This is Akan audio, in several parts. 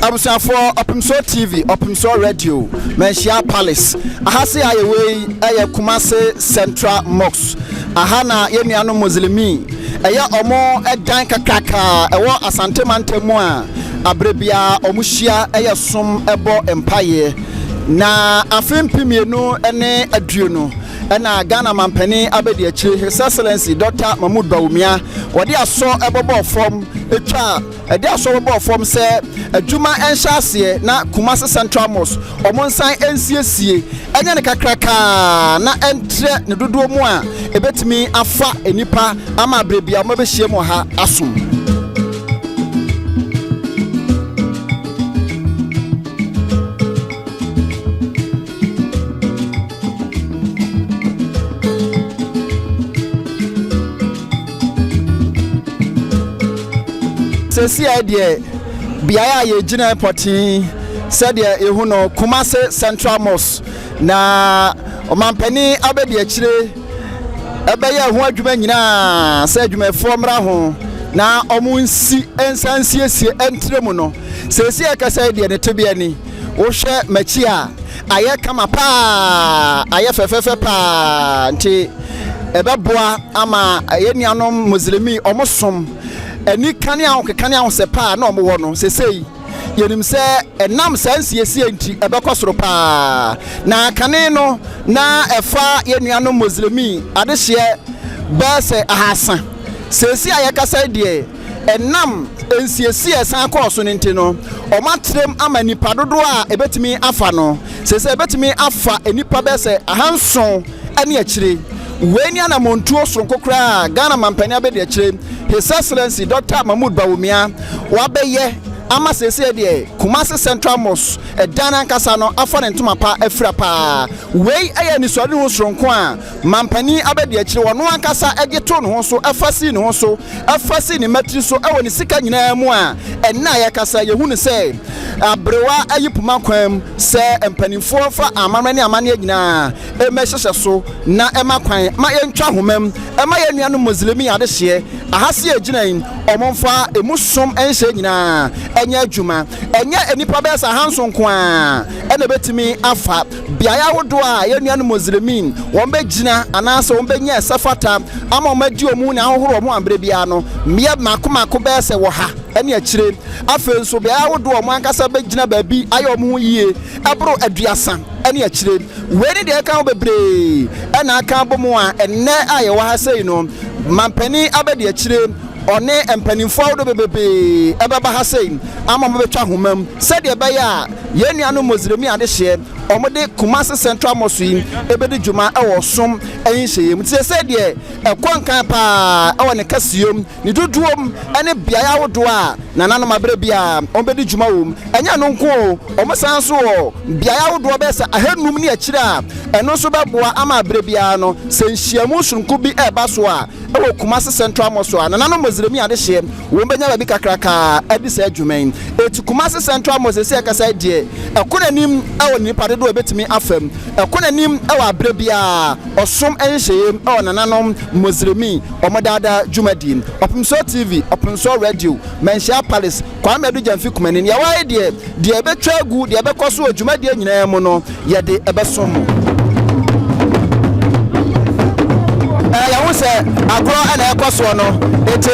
Abusafo Opimso TV, Opimso Radio, Menshia Palace. Ahasi ayewe eye Kumasi Central Mosque. Ahana ye nuanu Muslimi. Eye omo edan kakaka ewo Asantehene mu a abrebia omuhia eye som ebo empaye. Na afempimienu ene aduonu ena Ghana mampani abedi achi His Excellency Dr. Mahmoud Bawumia wodi aso ebobo form etwa edi aso ebobo form se adwuma enhyase na Kumasi Central Mosque omonsan ensiesie enya ne kakraka na entre ne dodo mu a ebetimi afa enipa ama abrebia mo behie mo ha asom. Sesi idea biaya ye gina poti said ehu no Kumasi Central Mosque na omampani abedi akire ebeye ho adwuma nyina sa adwuma fomra ho na omunsi ensansiesie entremu no sesi akasa idea ne tebia ni wo hwe machi a aye kama pa aye fefefe pa nti ebeboa ama aye nuanom Muslimi omosom eni kane a sepa na omo no sesei yenim se enam sansiesie nti ebekosoro pa na kane no na efa yenuano Muslimi adehye base ahasa sesi ayekasa die enam ensiesie san koso nti no omatrem ama nipa dodo a ebetimi afa no sese ebetimi afa enipa base ahanson ane akire weni ana montuo sronkokra Ghana mampani abedi akire His Excellency Dr. Mahmoud Bawumia wabeye ama sese de Kumasi Central Mosque edana nkasa no afone ntoma pa afira pa wei eye ni sori ho sronko a mampani abedi akire wono ankasa egeto no ho so afasi ne ho so afasi ne matri so ewo ne sika nyina mu a enna ya kasa yehu ne se abrewa ayipuma kwam se empanimfo fa amamane amane nyina emehyehyɛ so na emakwan ma yentwa homam ema yenuanu Muslimi adehye ahase aginan omonfa emusom enhye nyina enya adwuma enya enipa besa hanso nko a ena betimi afa biaya wodo a yenuanu Muslimi won begina anase won benya safata ama omadi omu na ahohoro omu ambre bia no mia makomako besa wo ha ene akire afenso biaya wodo omu ankasa begina baabi ayo omu yie abro aduasa ene akire weni de kan bebre ena kan bomu a enne aye wo ha sei no mampani abedi akire one empanimfo awdo bebebe ebaba ha sei ama mo betwa homam sede ebeya ye nuanu Muslimi adehye omode Kumasi Central Mosque ebedi djuma ewo som enhyeyem tie sede ekwankan pa ewo ne kasiyom ne doduom ene biaya wodo a nanano mabre bia ombedi djuma wom enya no nko omosan so biaya wodo be sa ahenum ne akire a eno so beboa ama abre bia no senhyiamu sunku bi eba so a ewo Kumasi Central Mosque a nanano Muslimi adehye wom benya ba bi kakraka edisa adwuman eti Kumasi Central Mosque se akasa die ekonanim ewo nipa do ebetimi afam ekonanim ewo abre bia osom enhyeyem ewo nanano Muslimi omodada dwumadin Opimso TV Opimso Radio Menshia Palace kwa medu jamfi kumani ya wae die ebetwa agu die ebekoso dwumadie nyina mu no ye de ebesom ya wose agro ana ekoso no eti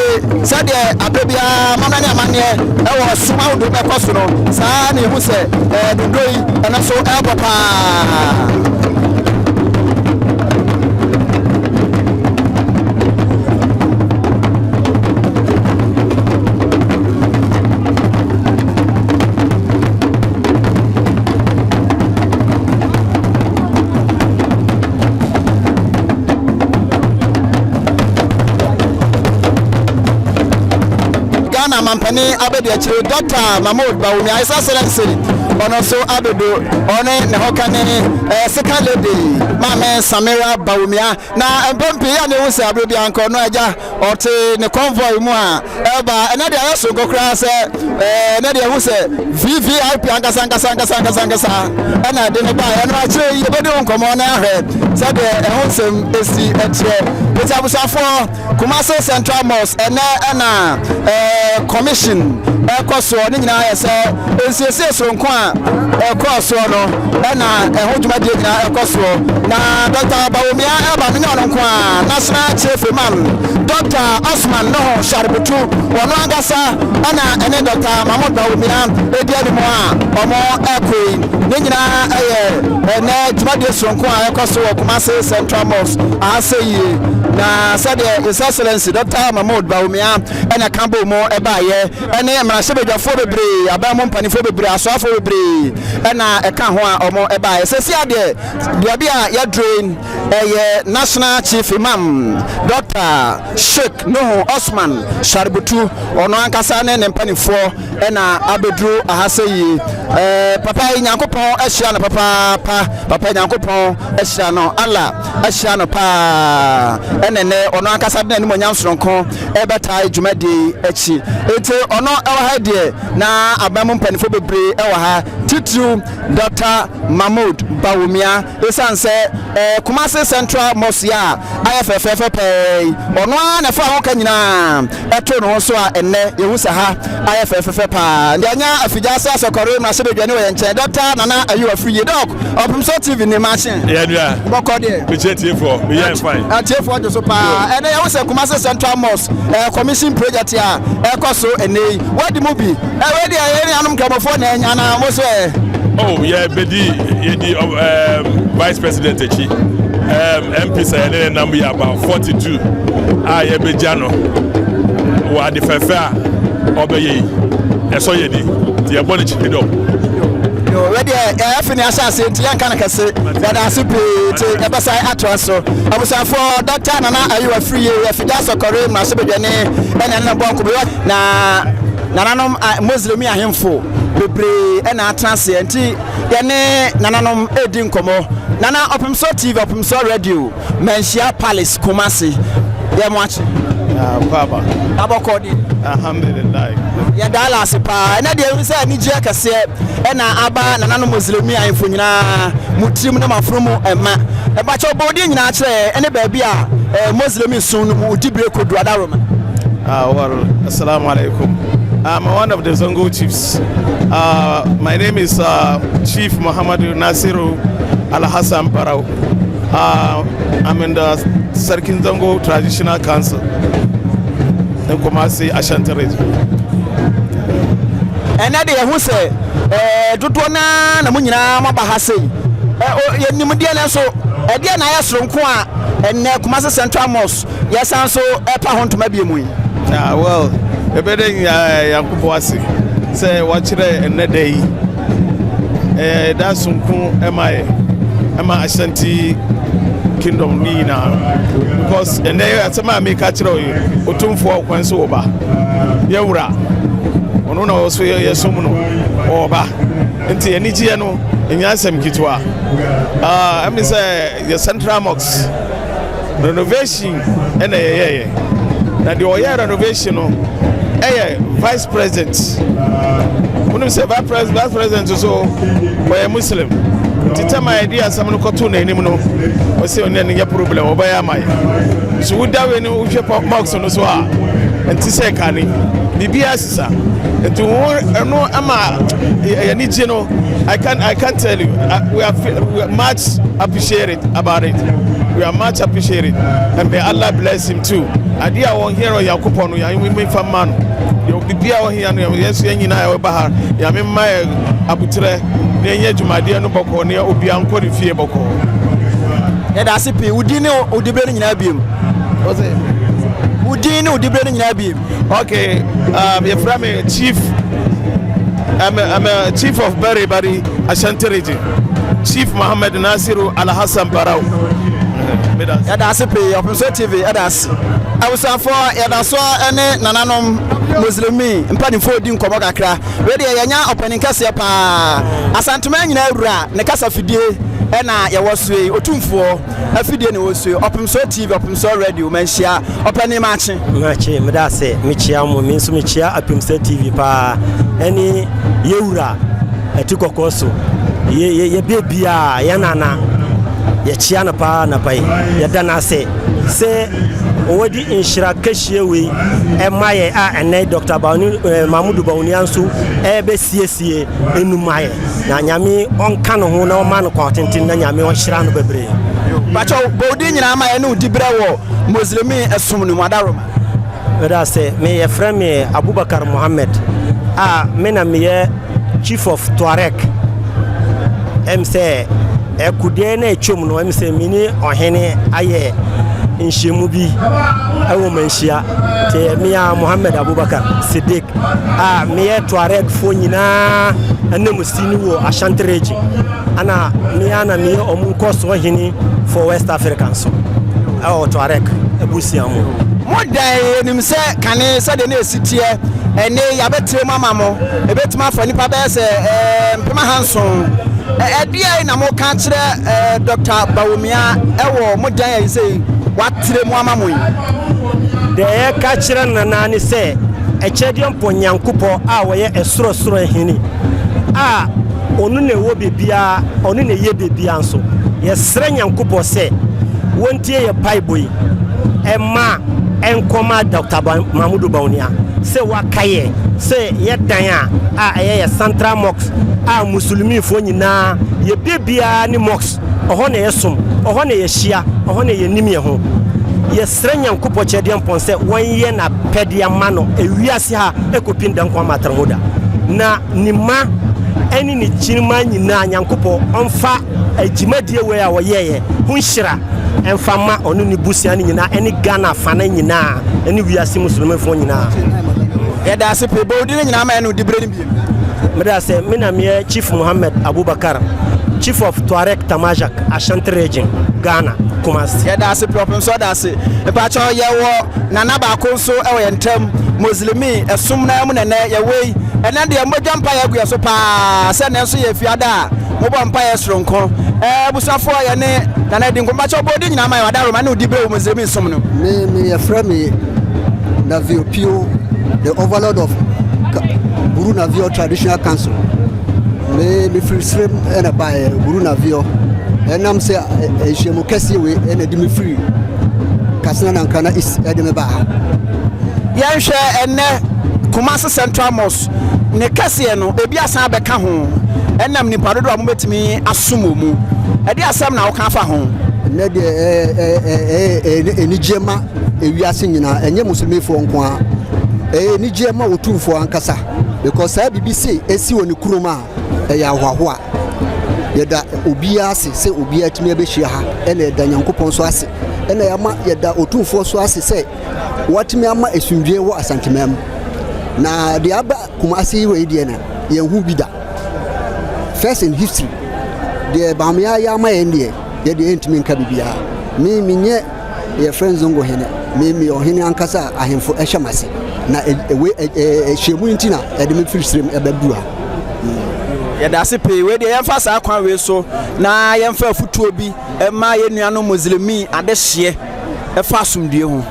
sade abebia mamane amane ewo suma do bekoso no saa ne hu se dodoi ana so ebopa mampani abedi akire Dr. Mahmoud Bawumia His Excellency ono so abedo one ne hokane second lady mama Samira Bawumia na empempi ya ne wuse abedi anko no aja ote ne convoy mu a eba ena de aso kokra se na de wuse VVIP angasa ena de ne ba ena akire yebedi nkomo na ahwe se de ehonsem esi akire Peter Abusafo Kumasi Central Mosque na commission ekoso ni nyina ya se nsiesie so nko a ekoso no na ehudwumade nyina ekoso na Dr. Bawumia eba no nyo nko a national chief imam Dr. Osman no Sharbutu wono angasa na ene Dr. Mahmoud Bawumia edi ani mo a omo ekoi ni nyina na dwumade so nko a ekoso Kumasi Central Mosque aseyi na said His Excellency Dr. Mahmoud Bawumia ena kambo mo ebaye ene mrasebedwafo bebre abamon panifo bebre asoafo bebre ena eka ho a omo ebaye sesia de bia ya drain National Chief Imam Dr. Sheikh Nuhu Osman Sharbutu ono ankasa ne panifo ena abedru ahaseyi papa nyankopon ehia no papa nyankopon ehia no Allah ehia no pa enene ono ankasa de ne monyam soronko ebeta dwumadi echi ete ono ewa ha de na abamon panifo bebre ewa ha titu Dr. Mahmoud Bawumia esanse Kumasi Central Mosque ya IFFF pe ono na fa ho kanyina eto no so a enne yehusa ha IFFF pa ndi anya afijasa sokore na sebedwane we nche Dr. Nana ayu afriye dok Opumso TV ni machine yeah dua bokode we chetie for we are fine atie for so pa enne yehusa Kumasi Central Mosque commission project ya ekoso enne wadi mubi we di ayeni anum kamofo na enya na mo so oh yeah bedi vice president echi MP say number about 42 yeah bejano wa de fefa obeye eso ye di ti e boni chikido yo we de fini asase ti yan kan kase da asipe ti e basa atwaso abusafo Dr. Nana ayu afri ye fida sokore ma so bedwane ena na bonko be na nananom Muslim ahemfo bebre ena atrase enti ye ne nananom edi nkomo Nana Opumso TV Opumso Radio Menshia Palace Kumasi ye mwachi baba abokodi alhamdulillah ya dala sipa na de wi say ni je kase na aba nananom Muslimi ahemfo nyina mutrim na mafromu ema e ba cho bodi nyina kire ene ba bia Muslimi sun mu dibre kodu adaroma well assalamu alaikum. I'm one of the Zongo chiefs. My name is Chief Muhammad Nasiru Al-Hassan Barau. I'm in the Sarkin Zongo Traditional Council in Kumasi, Asantehene. And that day, who say, Dutona, Namunina, Mabahase, Nimudian, so again, I asked from Kwa and Kumasi Central Mosque. Yes, and so Epahon to maybe a well, a better Yakubuasi say, watch it and a day. That's some cool. Am I Ashanti Kingdom Nina? Because and there are some make catch you, Utum for Quansoba, Yaura, Onona also Yasumo, Oba, and Tianigiano, and Yasam Kitwa. I mean, say, your Central Mosque renovation and that the Oya renovation, Vice President. When we say Vice President, so by a Muslim. Tita my idea, someone got to name him. We say on any problem or by my. So would that when you ship up marks on the soa and to say, Canny, BBS, and to no Ama, I can't tell you. We are much appreciated about it. We are much appreciated, and may Allah bless him too. Idea one here or Yakupon, we make for man. You'll be out here, yes, and I Bahar, Yamin my Abutre, near to my dear Noboko, near Ubianco, the Fieboko. And I see Udino Udibin in Abim. Was it Udino Udibin in Abim? Okay, you're from a chief. I'm a chief of Berry Asantehene, Chief Muhammad Nasiru Al-Hassan Barau. That's a pay of TV. I was for Yadaso and Nananom Muslimi and Penny Fording Komogakra. Ready a young opening Cassiapa Asantehene Nebra, Necasa Fide, and I was Otumfo, a Fide was Opumso TV, Opumso Radio, Menshia, opening matching. Machi, Medase, Michiam, Minsumichia, Opumso TV, pa any Yura, a Tukokoso, ye baby, Yanana. ye chia na pa na pai ye da na se owadi inshira kashie we e maye a ene Dr. Mahmudu Bawumia nso e be siesie enu maye na nyame onka no ho na o ma no kwatentin na nyame on hira no bebre bacho bodi nyina maye no dibra wo muslimi esum no madaroma da se me ye frère me Abubakar Mohammed me na me ye chief of Tuareg say ekude na echom no say mini ohene aye nhyiemu bi ewo manhia te me ya Mohammed Abubakar Siddiq me ye Tuareg fo nyina anemusini wo Asantehene ana me ya na me omunko so ohene for West African so Tuareg ebusiamu modai nim se kane se de na esitie ene ya betre mama mo ebetuma fa nipa be se mpema hanson dia na mo kan kire Dr. Bawumia ewo modai say watre mu ama mo de e ka kire nana ni se echedion ponyankopo wo ye esoro ehini onu na ewo bebia onu na ye bebia nso ye sere nyankopo se wontie ye bible ema enkoma Dr. Mahmudu Bawumia se wakaye se ye dan ye Central Mosque musulmi fo nyina ye bebia ni Mosque oho na yesom oho na ye hia oho na ye nimye ho ye sere nyankopo chedian ponse wonye na pedia mano ewiase ha ekopin dan kwa matrahoda na nima eni ni chinima nyina nyankopo onfa ajimadie we a woyeye hunhira enfama onu ni busia ni nyina eni Ghana fana nyina eni wiase musulmi fo nyina ya da se pe bodi ni nyina ma enu dibre ni bi me da se me na me Chief Mohammed Abubakar Chief of Tuareg Tamajak Asantehene Ghana Kumasi ya da se problem so da se e pa cho ye wo nana ba ko so e wo yentam muslimi esum na mu nene ye wei ene de modwa mpa ya guya so pa se ne so ye fiada mo bo mpa ya sronko busafo ye ne nana di nkomba cho bodi nyina ma ya wadaro ma ne odi be wo muslimi sum no me ye frame Navio Pio the overlord of Buru Navio Traditional Council me free stream and by Buru Navio and I'm say ehyiemu kese we and di me free Kasana Nankana is edeme ba yenhwe enne Kumasi Central Mosque ne kese no ebi asan beka ho enam nipa dodo mo betimi asomo mu e de asam na wo kan fa ho ne de enijema ewiase nyina enye musulmifo nko a enijema otumfo ankasa because BBC esi woni kuroma ya hwahwa yeda obia ase se obia timi abehia ha ene da nyankopon so ase ene yama yeda otumfo so ase se watimi ama esundwe wo Asantehene na de aba Kumasi we die na yenhu bida first in history de Bawumia ya ma yende ye de entimi nka bibia mi minye ye friends ngo hene mi ohene ankasa ahemfo ehwamase na ehyiemu ntina ede me free stream ebadua ya da se pe we de yemfa sa kwan we so na yemfa afutuo bi ma ye nuano muslimi adehye efa asumdue ho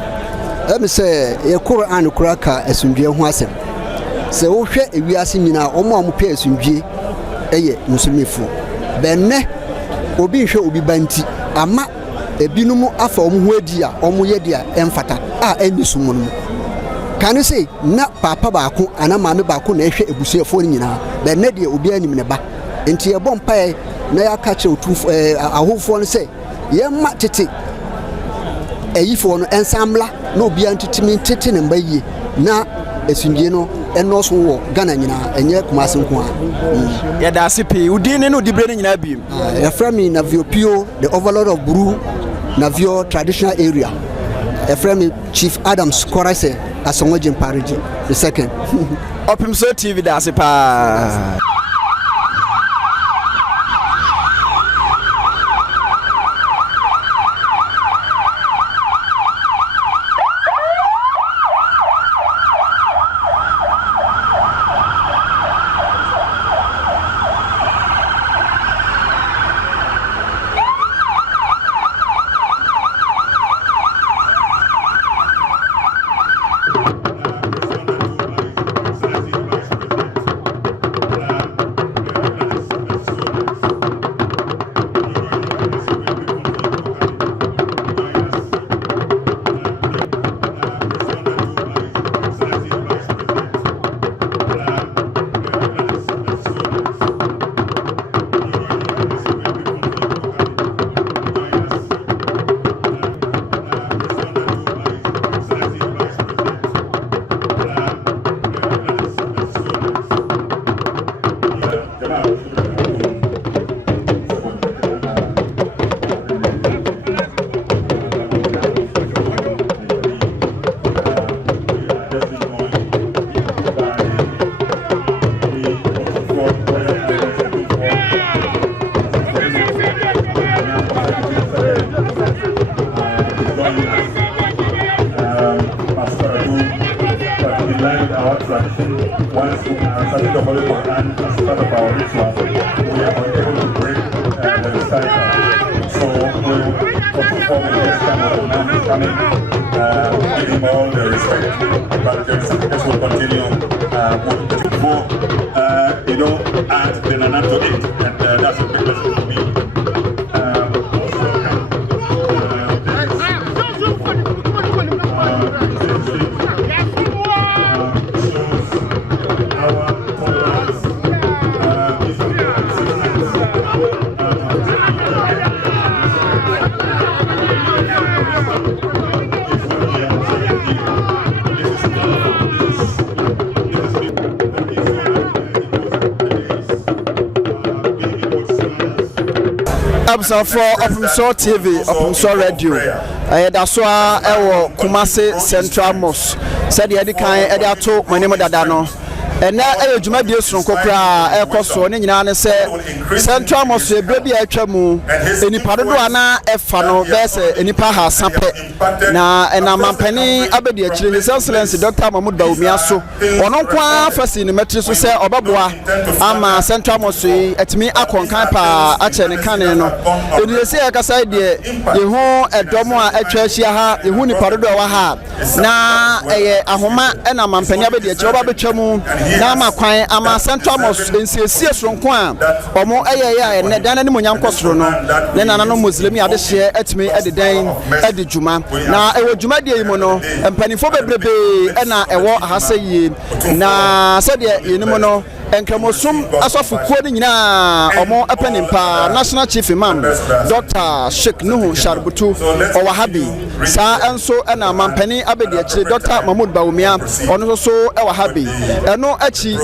me say ye Quran kuraka asumdue ho asem se wo hwe ewiase nyina omo amope asumdue eye muslimifo benne obi hwe obi banti ama ebinum afa omo ho adi a omo ye dia emfata eni sumu no can you say na papa baako ana maame baako na ehwe ebusuafo nyina benne de obi anim ne ba enti e bom pae na ya ka che otu ahofo no say ye ma tete eyifo no ensamla na obi antitimi tete ne mbaye na esundie no enoso wo Ghana nyina enye Kumasi nko a ya da se pe udin no dibre nyina bi ya from Navio Pio the overlord of Buru Navio traditional area ya from Chief Adams Korase Asongoje Pariji the second Opimso TV da se pa as part of our ritual, we are unable to break the recital. So we'll first of all get some of the men coming, give him all the respect, but the recipients will continue with the before, add the nana to it, and that's a big message for me. For Open TV, Open Radio. That's why I Kumasi Central Mosque. Said the other kind, I told my name Dadano. And now I do my dear from Kokra, Air Cosso, and say Central Mosque, baby, I tramu, any Paduana, Fano, there's any Paha Sampe. Now, and I'm a penny, Abedi, His Excellency Dr. Mahmoud Baumiaso, or no qua first in the mattress to say, Obabua, I'm a Central Mosque, at me, Akon Kampa, Achen Canano. And you say, I can say, you home at Domoa at Cheshia, you huni Paduaha. Now, a homa and I'm a penny, Abedi, Chobachamu. Now, my client, I'm a Central Mosque in CS from Kwan, or more and then any Munyam Costrono, then another Muslim at the share at me at the day at the Juma. Now, I will Juma de Mono and Pennyphobe and I walk Hassay. Now, said ye, Mono. And Kamosum as of quoting now or more open in National Chief Imam Dr. Sheikh Nuhu Sharbutu or Wahabi Sa and so and a Mampeni Abedi Dr. Mahmoud Baumia on also our Habi and no Echi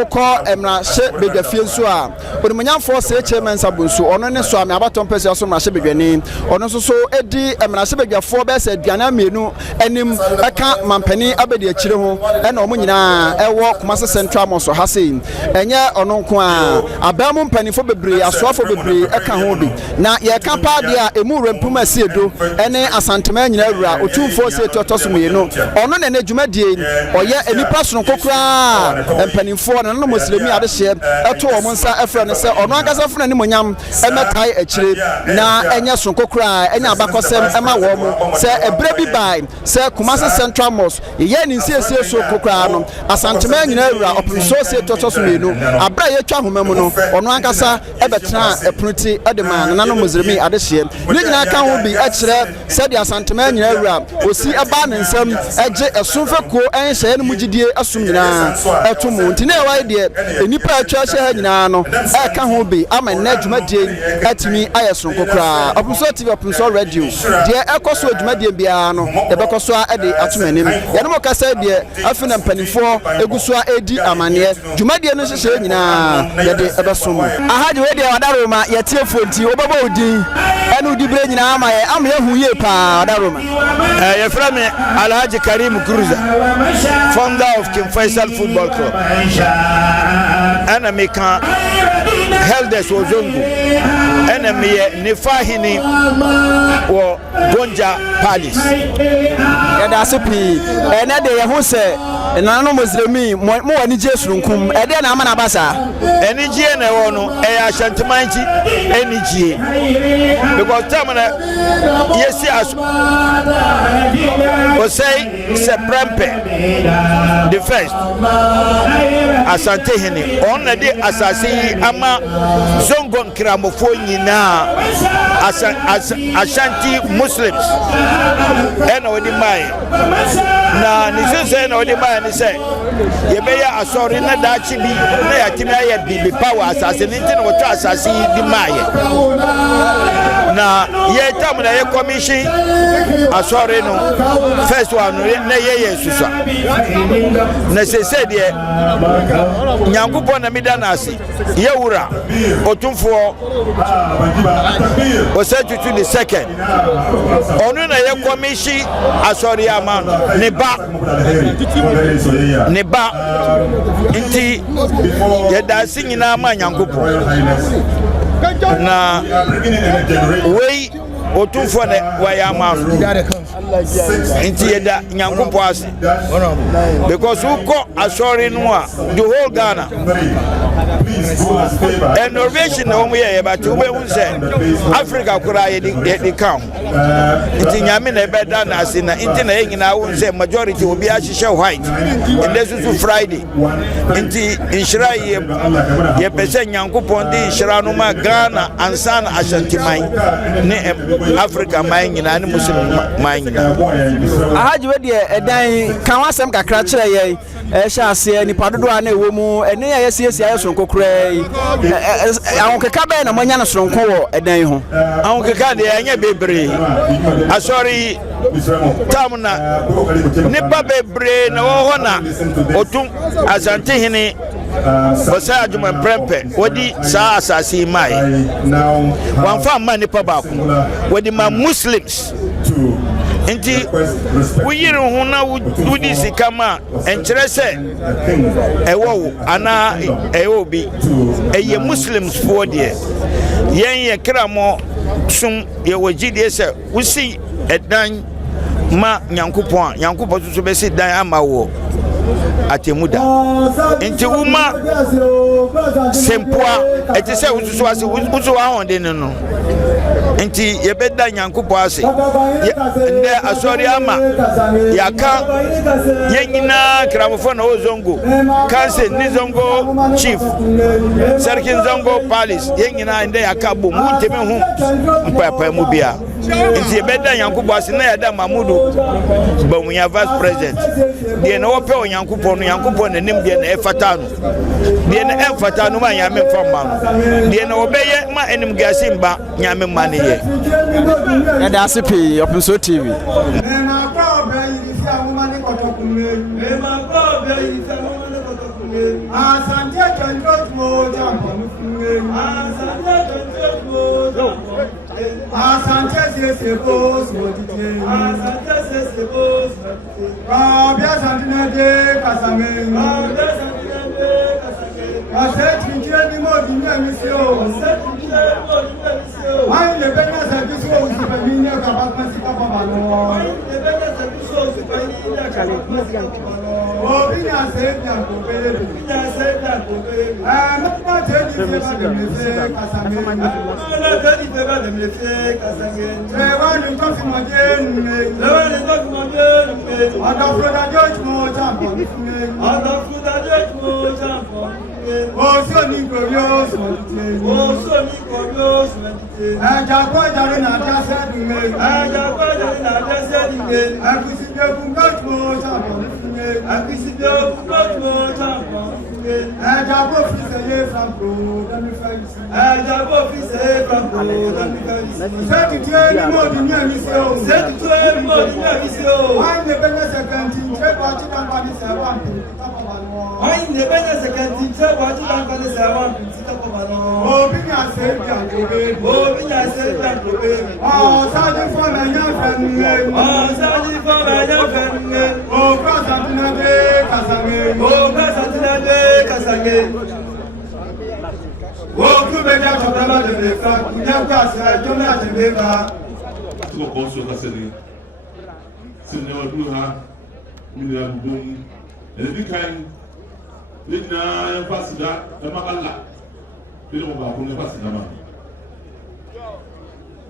Oko Emra She Bega Fiensua but the Manyan Force Chairman Sabusu on an Swami Abaton Pesaso Mashibigani on also Eddie Emra Shibega 4 best at Diana Minu and him Aka Mampeni Abedi Chiru and Omunina I walk Master Central Mosso Hassin. Enye ono kwa abamu mpanifo bebre asoafo bebre eka ho bi na ye kapa dia emu rempuma siedo ene asantema nyina awura otumfo se totoso mienu ono na adwumadie oye enipa sono kokra mpanifo na no muslimi ade hye eto wo nsa efra ne se ono agasa funa ne monyam emetai akire na enye sono kokra enye abakosem ema wo mu se ebre bi bai se Kumasi Central Mosque ye ni nsiesie so kokra no asantema nyina awura opumso se totoso abra ye twa homam no ono ankasa ebetena epunuti edema nanu muslimi adehye ni nyina ka ho bi akire said asantema nyina awura osi eba ne nsam eje esumfekuo enhye ne mugidie asum nyina etomu ntine wai de enipa atwa hye ha nyina no eka ho bi ama na adwumadie atimi ayeson kokra Opumso TV Opumso Radio de ekoso adwumadie bia no ebekoso ade atomanim ye no mokasa de afina mpanifo eguso edi amane dwumadie no hye nyina yede ebesom ahaje we de wadaroma yetie fonti obaba odin enu dibre nyina ama ye am ye huye pa wadaroma ye frame Alhaji Karim Cruiser, founder of King Faisal Football Club, and American Heldes Ozongo, and Nefahini or Gonja Palace. And that's a P. And that day, who say, and I know Muslimi, more than just Runkum, and then I'm an Abasa. Energy and I want Asantehene energy because Tamana, yes, yes, was say Seprempe, the first Asantehene, on the day Asasi Ama Zongon Kramofoni na Ashanti Muslims, and Odimai. Na nise na Odimai ni say, Yebeya asori na dachi bi na yatimia ye bi power asasi ninti na wotu asasi di maye. Na ye tamu na ye commission asori no first one na ye susa. Na se de Nyankopon na midanasi ye wura otumfo o say to the second. Onu na ye commission asori ama ne ba inti yeda sinyina ma Nyankopon na wei otumfo ne wayama inti yeda Nyankopon ase because who ko asori no a the whole Ghana innovation na omu ye but we hu say Africa kura ye di count nti nyame na beda na ase na nti na nyina hu say majority obi a hihye white and this is Friday nti inshira ye pese nyankopon di inshira no ma Ghana ansan Ashanteman ne Africa man nyina ne Muslim man nyina ahaji we de edan kan wasem kakra kire ye ehya ase nipa dodo a na ewo mu ene ya yesiesie ayo sonko kura awon keka be na monya no sonko wo edan ho awon keka de anya bebre asori tamna nipa bebre na wo ho na otum Asantehene Osa adwuma prempe wodi saa asase mai wan fa ma nipa ba ko wodi ma Muslims nti wuyiri hu na wudi sikama enkyere se ewo ana ewo bi eye Muslims for de yen ye kramo sum ye wajide se wusi edan ma nyankopon so be si dan ama wo atemuda nti wuma sempoa eti se wususu ase wusu wa honde no nti yebeda nyankopon ase nde asori ama yaka yenyina kramofo na ozongo kanse ni zongo chief sarkin zongo palace yenyina nde yaka bom mutemi hu mpapa mu bia nti yebeda nyankopon ase na yada mamudu bamunya vice president de na wope onyankopon na nim de na efata no de na efata no ma nyame mfama no de na obeye ma enim gasi mba nyame ma ne ye ya da sipi Openso TV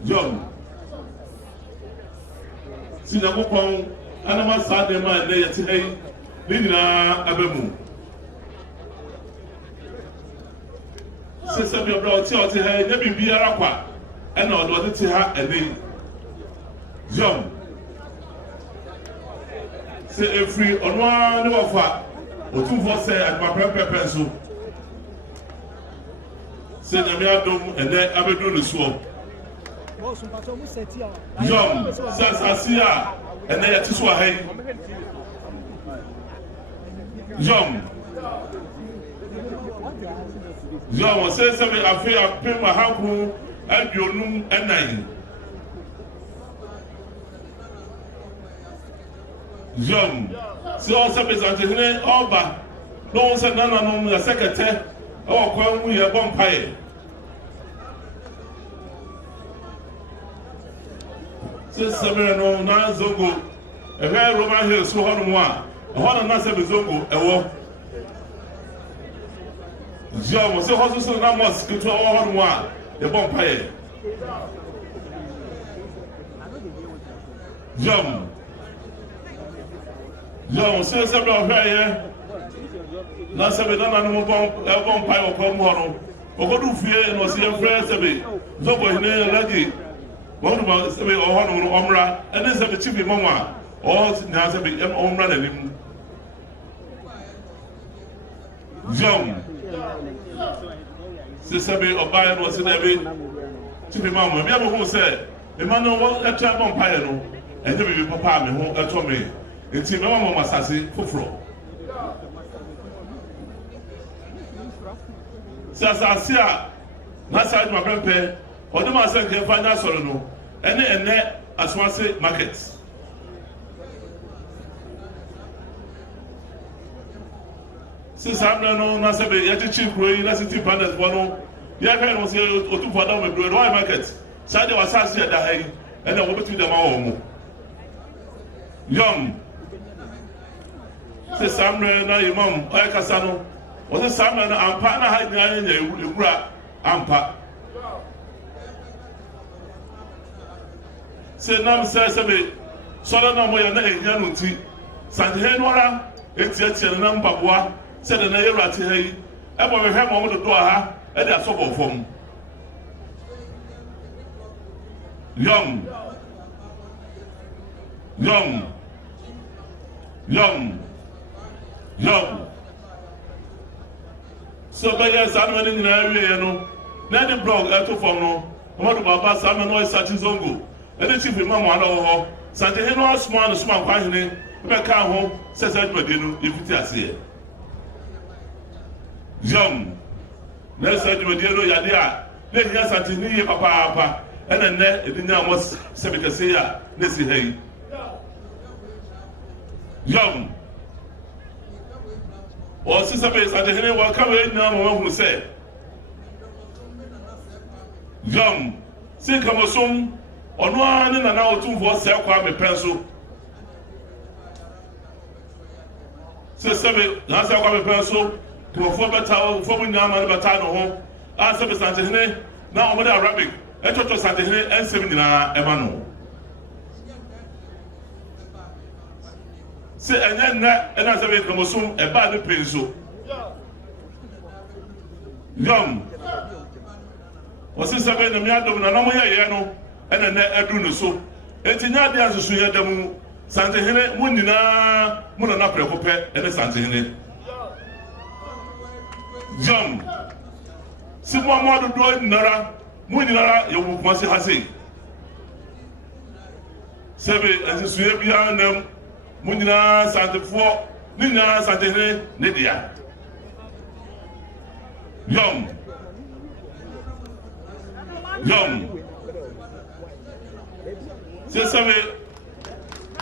John Sinakopon anama sade ma ne yeti hey nina abemu sese bi obra oti hey ne bibia rakwa ena odo ti ha ene John se efri onwa ne wafa otumfo se adma pepe so se na mi adom ene abedu ne so John Sasasia and they are to Swahili. John says something I feel I pay my house and your room and nine. John so also is Asantehene Oba. No one said none of the secretary or when we are bonfire. Samira no na zongo e he Roman Hill so hono mo a hono na se zongo e wo Jom, so also na mosque to all one. The bonfire. Jom, so several here. Na sebe na no bonfire o come hono. O go do fear no see friend sebe. So boy ne lagi. One of sebe o hono no omra. And then sebe chief mama. O na sebe omra na nim. Jom. Se sabe obaye no se debe tipe mama bia mo say e ma no wo etra bonfire no enye bibi papa me ho eto me enti me mama masase foforo se asase a na side ma pempe o de ma say ke fa nya soro no ene aswase market since I'm not saying you chief growing, let's see panels one. Yeah, kind of say or two for them with Royal Market. Saturday was last year that hey, and then between them all. Young. Say Samuel na imam Kasano. Was it Samuel na ampa na hide na ewura ampa. Say nam say so na mo ya na enya no ti. Asantehene wara eti na mpaboa. Said na yewra ti hayi e bo me hwe mo do ha e da so bo fom young so ba ya zanwa ni na awie no na the blog e to fom no mo do baba sam no e sachi zongo e de chief imam ana ho Asantehene no asma no sma kwa hene be ka ho se se dwade no e fiti ase Jom, let's say you dear Yadia, let us Asantehene papa, and then it didn't know what Sebica say, let's see, hey. Jom, or Sister Asantehene will come in now, who say, Jom, see come soon, on one and an hour two for self a pencil. Sister, that's how a pencil. To a former tower, forming Yaman Batano home, answer Asantehene, now over Arabic, and to Asantehene and Semina Emmanuel. Say, and then as a bit of Mosum, a bad pencil. Young was this a bit of Yadom, and Namoyano, and a net Adunuso. And Tinia as a Suyadamu, Asantehene, Munina, Munana Precope, and Asantehene. Jom, si mo mo do nara, mo nara yo mo Kumasi hase. Sebe asuye bia nam, mo nara Asantefo, ni nara Asantehene ne dia. Jom. Sebe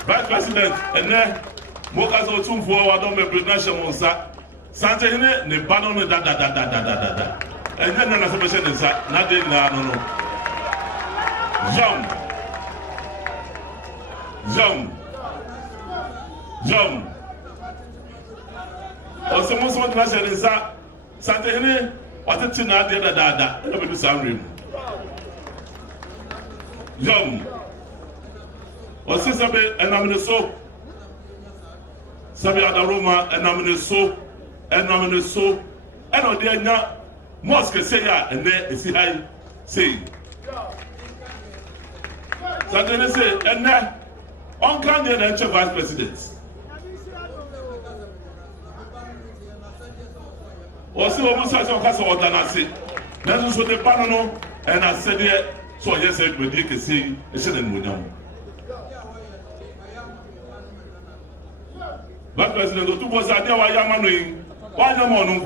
Vice President ene mo ka so tumfo wa don me presidential monsa. Asantehene ne bano ne da. And then na so be say na de na no. Jom. O se mo so na say nsa. Asantehene watati na de da. E be do samrim. Jom. O se sabe enamne so. Sabe adaroma enamne so. And I'm so, and on the Mosque say, and there is high say. Asantehene say, and there on Canadian and Vice President. Also, almost as a castle or Danasi. That's what the panel, and I said, yeah, so yes, I would take a say, a shouldn't with them. Vice President, the two was at the Wayamanoing. Why the morning?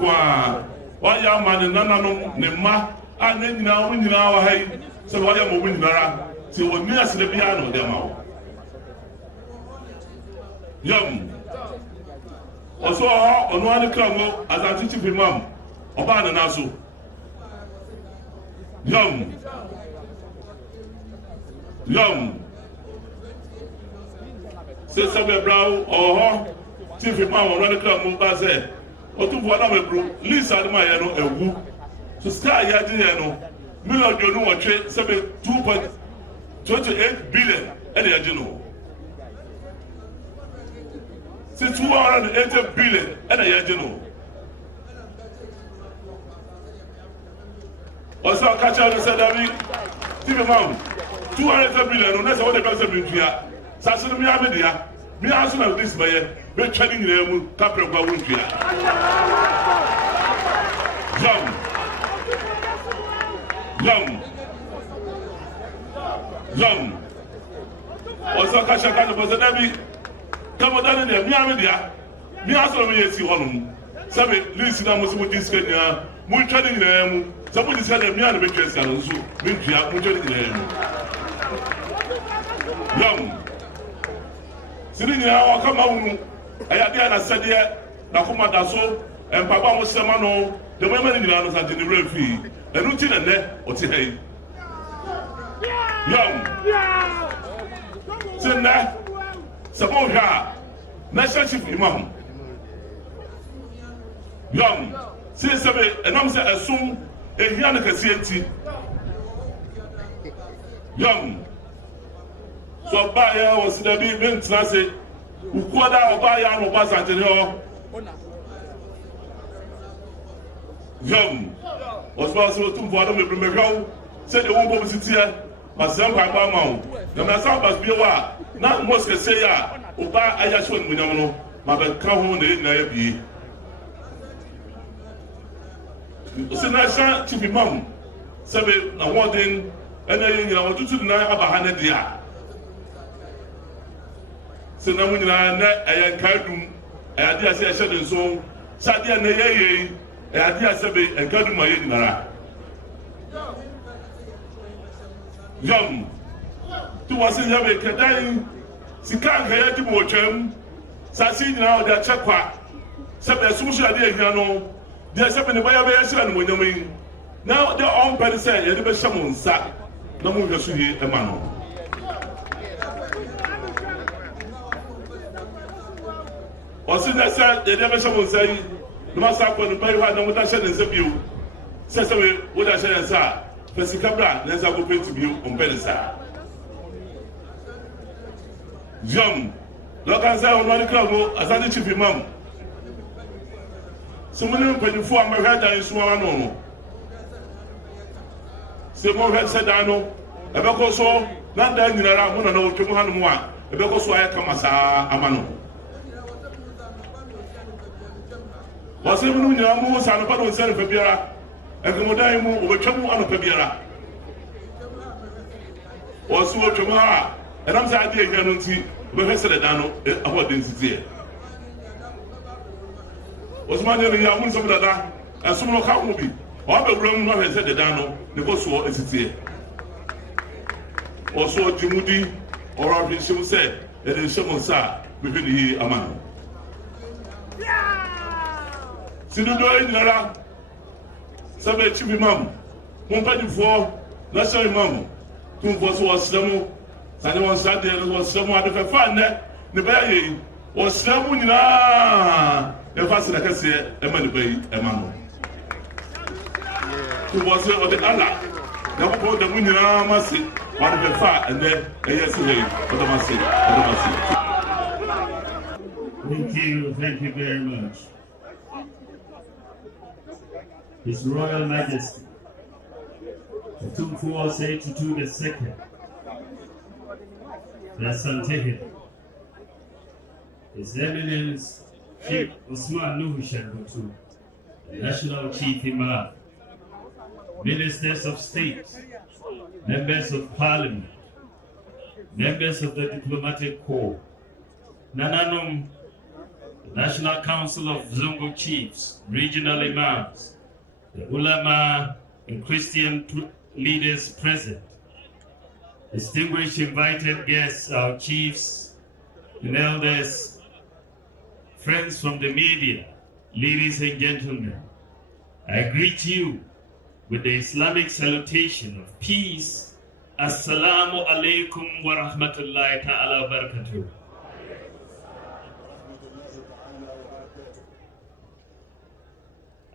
Why your man and none ne ma, and then now we now hay, so why am I winning around? So when me as the piano, them out. Young. Also, on one club as I teach him, mum, or ban and also. Young. Say, Samuel Brown or Chief Imam or Radical Mumbaze. otumfo na mebru lisa de ma ye no ewu so sika ya de ye no million do no watwe sebe 2.28 billion and ya de no se 280 billion and ya de no osa kacha no se davi tibe mam 200 billion no na se what the person be tua sa so mi amedia mi aso na this baye be twani nyina mu kapre kwa wontua Young. Osa kasha kana bosa dabi kama dane ne mi amedia mi aso me yesi honum sabe lisi na musu diska nya mu twani nyina mu sabu diska na mi ana be twesa no so mi ntua mu twani nyina mu Young. Sini nyina wa kama unu ayade ana sade na kuma da so empaba mo sema no de mo mani nyina no sa de ne refi enu ti ne oti hai Young. Sinna sabo ha na shashif imam Young. Sin sabe enam se asum ehia na kasienti Young. So ba ya o sida bi bentina se ukoda oba ya no ba Asantehene o Young. Osba so tumfo ado me bremehwa se de won bo sitia masam kwa ba mawo na masam bas bi wa na Mosque say ya oba aya so nmunyam no ma ba ka ho na ya bi o na sha chief imam sabe na wodin ena yin na wotutu na aba ha na dia se na munyina na aya kadum aya dia se ehye den so sa dia na yeye aya dia sabe kadum aye dinara Young. Tu was in Yabe Kadai, Sikan Kayaki Mocham, Sassi now their chakwa, Sabia Susha de Hiano, there's something by a version when you mean. Now their own party say, you never shaman sat, no more to see a man. Or since I said, they never shaman say, no matter when the pay had no mutation in the view. Says away what I say, sir. Pesikabra nesa go pay to be on pedestal. Young. Lokan say on one club Asante chief imam. So many people for am head and so no. Se mo head said ano. E be ko so na da nyinara mo na wo twemu hanu a e be ko so aye kama sa amano. Wase mu nyina mo sa no pa do nse fa biara. Ekomodai mu obetwamu anopa biara osu otwamu a enam sa ade ehia no nti obehwesere dan no ahode nsitie osman ne ya mun so dada asum no ka ho bi o be wuram no hwesere dan no ne ko so esitie osu ojimudi oro bi shim se e de shim sa behwe ni amano sinudo enara sabe chief imam mumpadi national imam tumfo so wasramu sane won sade no wasramu ade fa ne ne ba ye wasramu nyina e fa sene kase e ma ne ba yi e ma no tumfo so ode ala na ko de nyina ma se wa de fa ene e yes he ode ma se. Thank you very much. His Royal Majesty, Tumfu 82 the second, the Asantehene, His Eminence Chief Usman Nuhu Shangutu, the National Chief Imam, Ministers of State, Members of Parliament, Members of the Diplomatic Corps, Nananum, the National Council of Zongo Chiefs, Regional Imams, the ulama and Christian leaders present, distinguished invited guests, our chiefs and elders, friends from the media, ladies and gentlemen, I greet you with the Islamic salutation of peace. Assalamu alaikum wa rahmatullahi ta'ala wa barakatuh.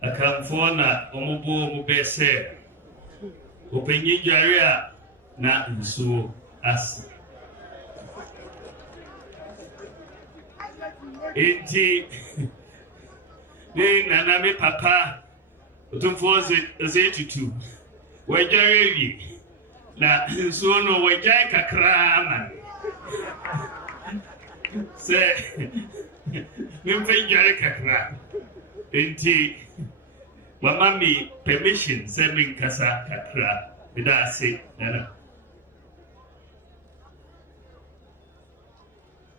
akamfo na omubo mu bese openyi dware na nsuo ase enti ne nana me papa otumfo ze tutu wajare wi na nsuo no wajai kakra man se mfe dware kakra enti wamami permission se min kasa kakra bida ase nana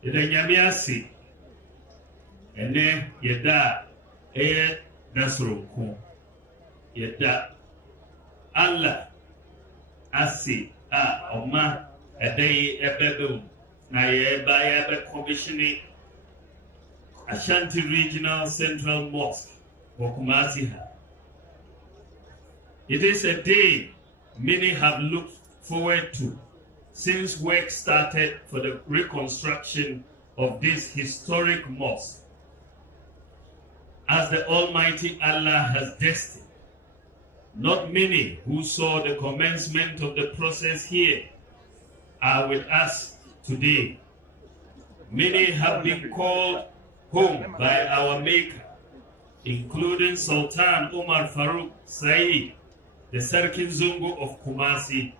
ida nyame ase ene yeda nasronko yeda Allah ase oma edai ebebe na yeba yebe commissioning Ashanti Regional Central Mosque for Kumasi. It is a day many have looked forward to since work started for the reconstruction of this historic mosque. As the Almighty Allah has destined, not many who saw the commencement of the process here are with us today. Many have been called home by our Maker, including Sultan Omar Farouk Said, the Sarkin Zungu of Kumasi,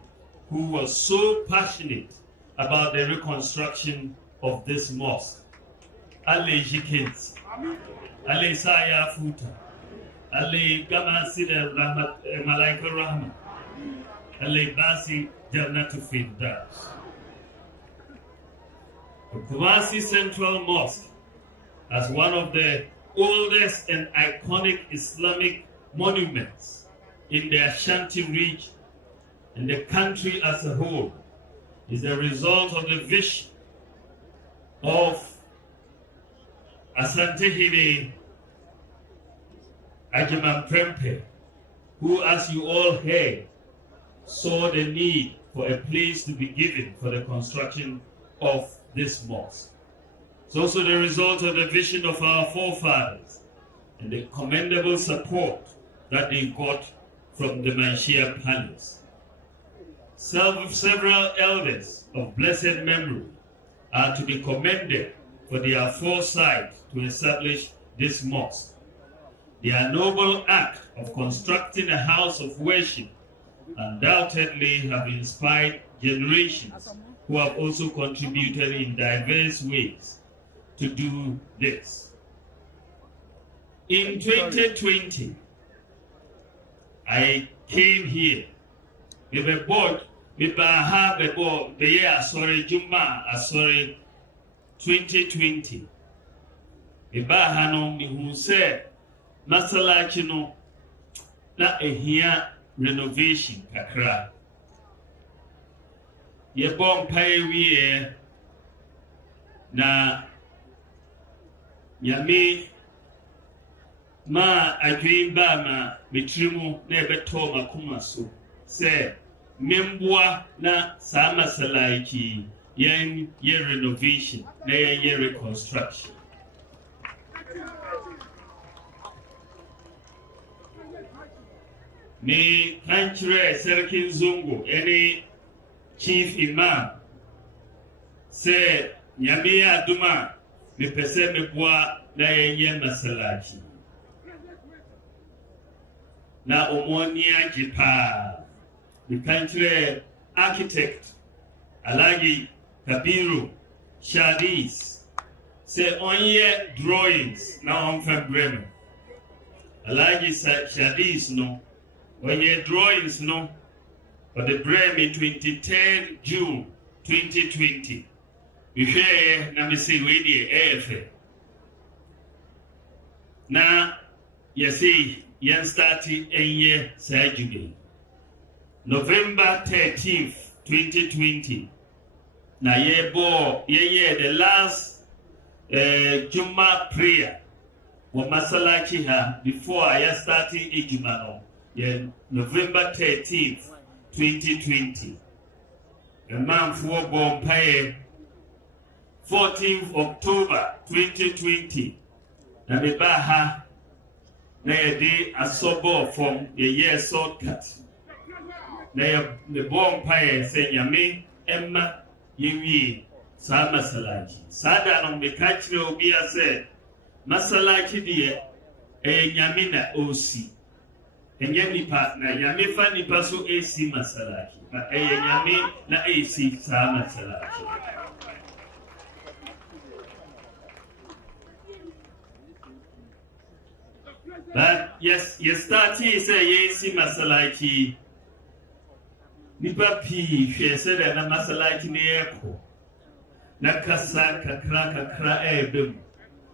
who was so passionate about the reconstruction of this mosque. Ale Jikins, Ale Saya Futa, Ale Gamasi de Malaika Rahma, Ale Basi Jannatu Firdaus. The Kumasi Central Mosque, as one of the oldest and iconic Islamic monuments in the Ashanti region and the country as a whole, is a result of the vision of Asantehene Prempe, who, as you all heard, saw the need for a place to be given for the construction of this mosque. It's also the result of the vision of our forefathers and the commendable support that they got from the Manshia Palace. Several elders of blessed memory are to be commended for their foresight to establish this mosque. Their noble act of constructing a house of worship undoubtedly have inspired generations who have also contributed in diverse ways to do this. In 2020, I came here with a board, with a board, the year, Juma, 2020. Ibahano who said, Masalachino, na ehia renovation kakra. Ye bon pay na Yami ma adwin ba ma metrimu na ebeto makoma so say memboa na sa masalaiki yen ye renovation na ye reconstruction. Me kanchire Sarkin Zungu any chief imam say Yami aduma me pese me boa na ye masalaki na omonia jipa the country architect Alagi Kabiru Shadis say onye drawings na on Bremen Alagi Shadis no onye drawings no for the Bremen 23rd June 2020 before na me say we dey na yesi yen starting enye Saturday November 13th 2020 na ye the last Juma prayer wa masalachi ha before I starting Ejuma no ye November 13th 2020 the man for bon paye 14th October 2020 na me ba ha na yɛde asɔbɔ fam yɛyɛ shortcut na yɛ bɔ mpaeɛ sɛ nyame ɛma yɛwie saa masalachi saa da no meka kyerɛ obi a sɛ masalachi deɛ ɛyɛ nyame na ɔsi ɛnyɛ nipa na nyame fa nipa so ɛsi masalachi na ɛyɛ nyame na ɛsi saa masalachi. But yes, starting say yesi masalachi. Nipa pi hwe se da na masalachi ne eko. Na kasa kakra ebem.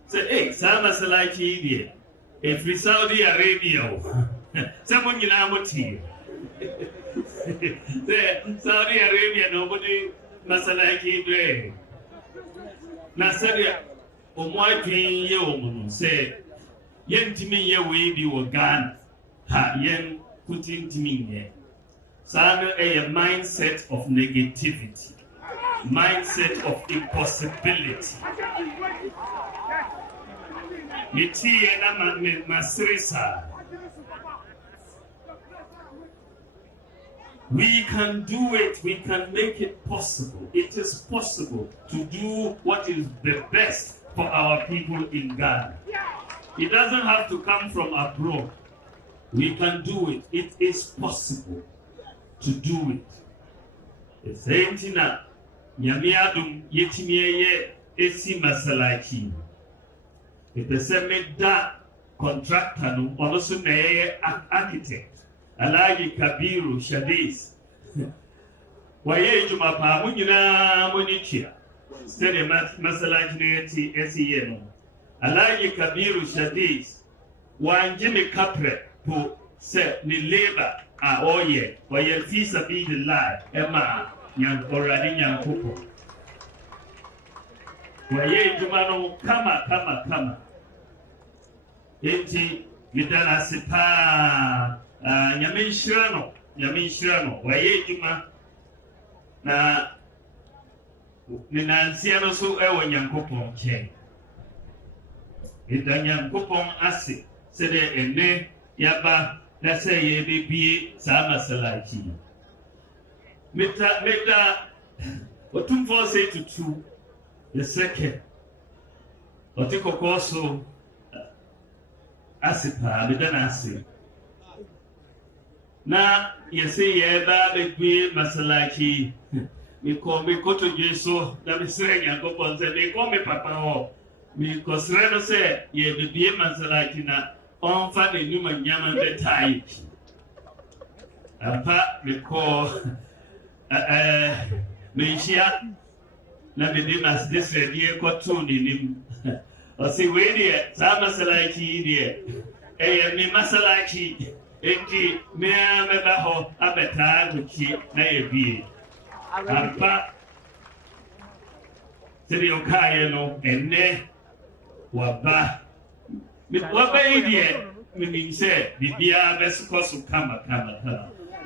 Say sa masalachi die. Efri Saudi Arabia o. Say mo nyina mo ti. Say Saudi Arabia nobody masalachi bre. Na sadia o mo adwin ye o mo no say yen timi ye we bi wo Ghana ha yen putin timi ye sana a mindset of negativity, mindset of impossibility. Miti na masrisa. We can do it, we can make it possible. It is possible to do what is the best for our people in Ghana. It doesn't have to come from abroad. We can do it. It is possible to do it. The same thing na nyame adom yetimiye esi masalachi. If the same da contractor no also na architect Alaji Kabiru Shadis. Waye juma pa mu nyina monichia. Steady masalachi ne esi no. Alaji Kabiru Shadis wanjime kapre to se ni labor a oye fi sabilillah ema nyan oradi nyan kupo waye jumano kama enti midala sipa nyame nhyira waye juma na ninansia no so ewo nyankopon che Idanya kupon ase sede ene yaba na se ye bebie sa masalachi. Meta otumfo say tutu the second otikokoso asipa medana ase na yese ye ba bebie masalachi mi koto Jesu na misrenya kopon se me ko me papa ho mi kosreno se ye bebie masalachi na onfa de nyuma nyama de tai apa mi ko meishia na bedi mas desredie ko to nim o si we de sa masalachi de mi masalachi enti me ba ho abeta guchi na ye bie apa seri o kaye no enne waba idea meaning say bibia best course kama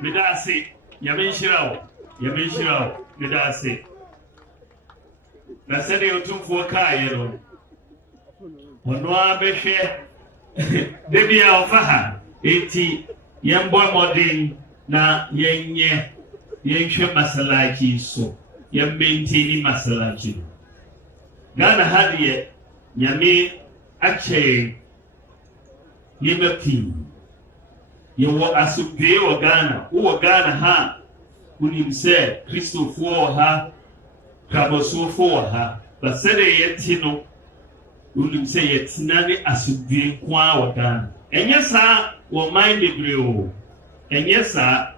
me da say nyame nhyirawo me da say na say de otumfo kaye no ono abehwe de bia ofaha eti yembo modern na yenhwe masalachi so yemmenti masalachi Ghana hadiye nyame ache yemepi yewo asubwe wo Ghana ha unimse Christopher ha Kabosofo ha basere yeti no unimse yetina ni asubwe kwa wo Ghana enye sa wo mind bebreo enye sa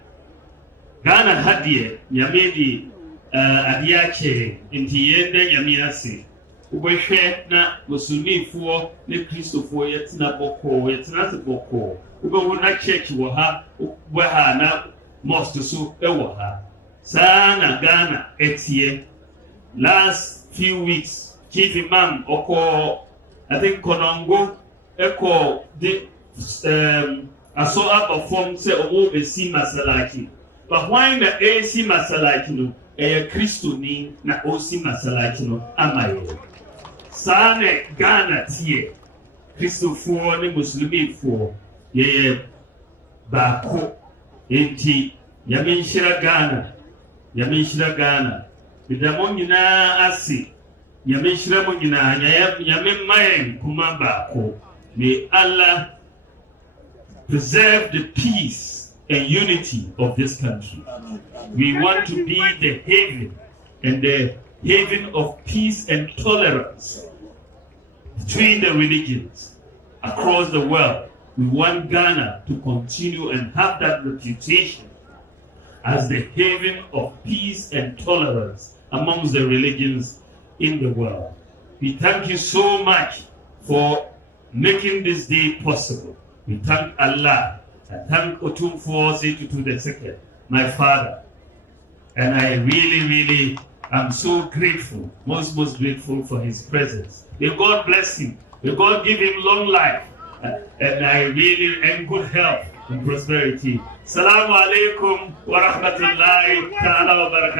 Ghana hadiye nyame di adiache nti yende nyame ase ubehwe na musunifuo ne Christopher yetina boko yetina se boko ubehu na church wo ha ubha na mosque so ewo ha sana Ghana etie last few weeks chief imam oko I think Konongo eko the aso perform say omo be si masalachi but why the AC masalachi no Christo ni na osi masalachi no amayo Sane Ghana tie Christopher ne Muslimifo ye baako enti yamenhyira Ghana bidamo nyinaa ase yamenhyira mo nyinaa yamemmayen kuma baako. May Allah preserve the peace and unity of this country. We want to be the haven and the haven of peace and tolerance between the religions across the world. We want Ghana to continue and have that reputation as the haven of peace and tolerance amongst the religions in the world. We thank you so much for making this day possible. We thank Allah. I thank Otumfuo Setutu II, my father. And I really am so grateful, most grateful for his presence. May God bless him. May God give him long life. And good health and prosperity. Assalamu alaikum wa rahmatullahi ta'ala wa barakatuh.